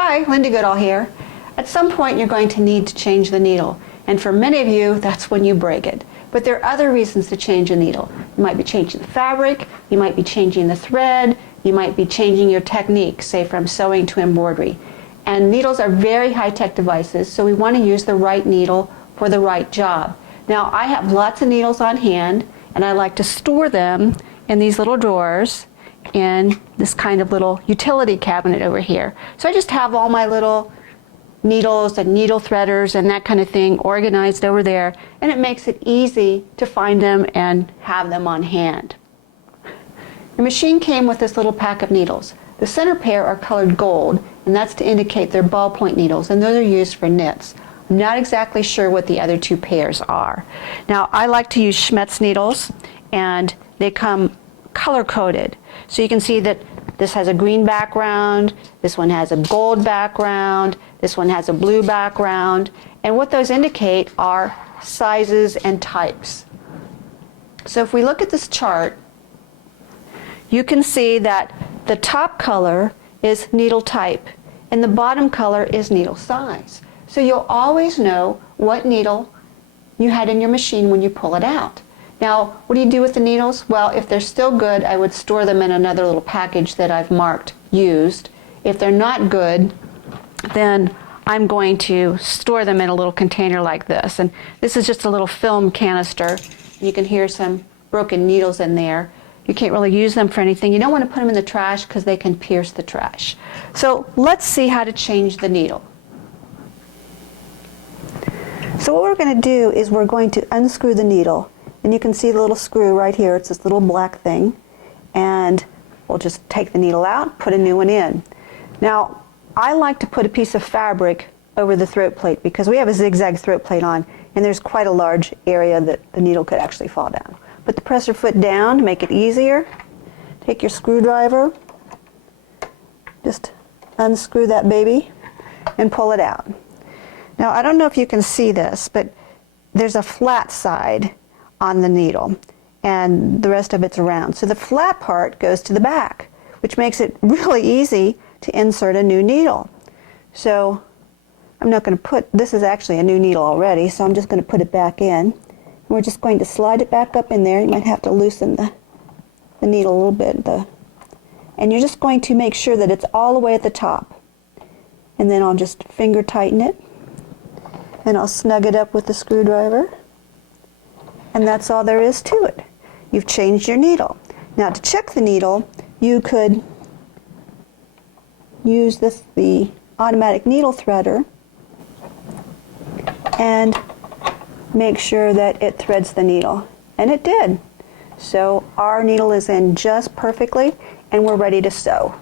Hi, Lindee Goodall here. At some point you're going to need to change the needle, and for many of you that's when you break it. But there are other reasons to change a needle. You might be changing the fabric, you might be changing the thread, you might be changing your technique, say from sewing to embroidery. And needles are very high-tech devices, so we want to use the right needle for the right job. Now I have lots of needles on hand, and I like to store them in these little drawers in this kind of little utility cabinet over here. So I just have all my little needles and needle threaders and that kind of thing organized over there, and it makes it easy to find them and have them on hand. The machine came with this little pack of needles. The center pair are colored gold, and that's to indicate they're ballpoint needles, and those are used for knits. I'm not exactly sure what the other two pairs are. Now I like to use Schmetz needles, and they come color-coded. So you can see that this has a green background, this one has a gold background, this one has a blue background, and what those indicate are sizes and types. So if we look at this chart, you can see that the top color is needle type and the bottom color is needle size. So you'll always know what needle you had in your machine when you pull it out. Now, what do you do with the needles? Well, if they're still good, I would store them in another little package that I've marked used. If they're not good, then I'm going to store them in a little container like this. And this is just a little film canister. You can hear some broken needles in there. You can't really use them for anything. You don't want to put them in the trash because they can pierce the trash. So let's see how to change the needle. So what we're going to do is we're going to unscrew the needle. And you can see the little screw right here. It's this little black thing. And we'll just take the needle out, put a new one in. Now, I like to put a piece of fabric over the throat plate because we have a zigzag throat plate on, and there's quite a large area that the needle could actually fall down. Put the presser foot down to make it easier. Take your screwdriver, just unscrew that baby, and pull it out. Now, I don't know if you can see this, but there's a flat side on the needle, and the rest of it's round. So the flat part goes to the back, which makes it really easy to insert a new needle. So I'm not going to put, this is actually a new needle already, so I'm just going to put it back in. We're just going to slide it back up in there. You might have to loosen the needle a little bit. And you're just going to make sure that it's all the way at the top. And then I'll just finger tighten it, and I'll snug it up with the screwdriver. And that's all there is to it. You've changed your needle. Now to check the needle, you could use the automatic needle threader and make sure that it threads the needle. And it did. So our needle is in just perfectly, and we're ready to sew.